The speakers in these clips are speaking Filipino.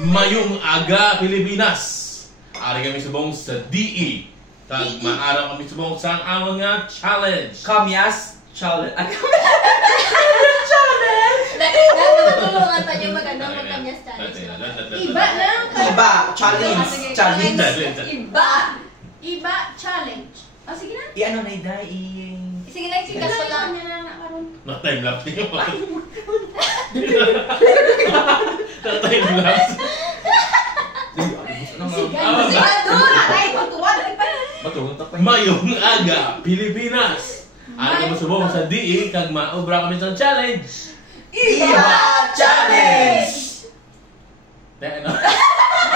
Mayong aga Pilipinas. Ari kami subong sa DE. Tag maaraw kami subong sa among nga challenge. Kamyas challenge. Natulungan pa niyo mag-ano, mag-kamyas challenge. Iba lang. Iba challenge. Challenge. Iba challenge. Oh, sige na. I-ano na ida Sige na, sigas ko lang. Na-time lapse niyo. Na-time lapse. Mayong aga Pilipinas. Ari kami subong sa DE kag maobra kami sa challenge. Iba challenge. Ano?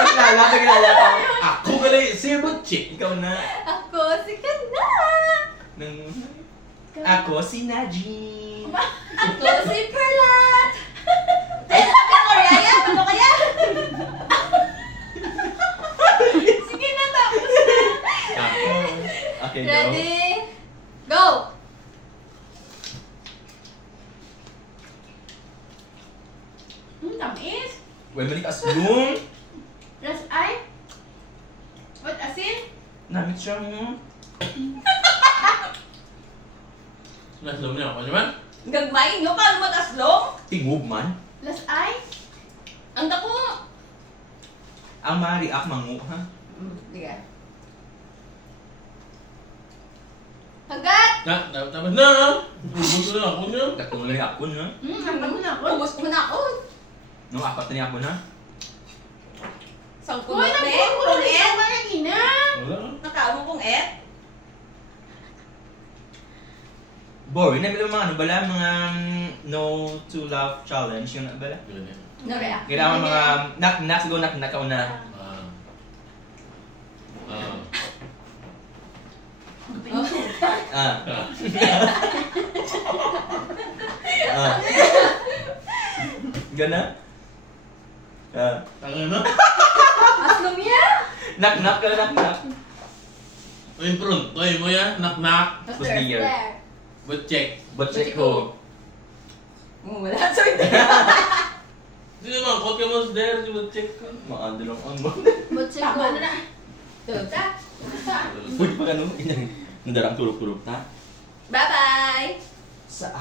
Pagkilala ka. Ako gali si Butchik. Ikaw na. Ako si Kana. Ako si Najee. Ako si Perlat. Kaya, ano kaya? Sige na, tapos na. Okay, go. Ready? Go! Tamis. Well, balik aslong. Plus ay. What, asin? Namit siya mo. Naslom niya ako naman. Gagmain nyo ka mag-aslong? Tingog man. Plus ay. Ang dako. Ang ma-react mangu, ha? Sige. Hagat! Tapos na. Ubus na ako niya. Katulay ako na. Hanggang mo na ako. Ubus ko na ako. Nung apat na niya ako na. Saan ko na be? Kung et? Wala. Nakaamo kong et? Boring na mga ano bala, mga no to love challenge yung na bala. No react. Ginawa mga knock siguro knock ako na. Gana? Ano na? Aslong niya? Knock ka knock. Uy, prun. Uy, mo yan. Knock. Tapos niya. Butchik. Butchik ko. Wala sa hindi. Sino man? Kot ka mo sa there. Si Butchik ko. Maandalong ang mo. Butchik ko. Tama na. Tuta. Pwede pa ganun. Nadarang tulog-tulog ta. Bye-bye! Sa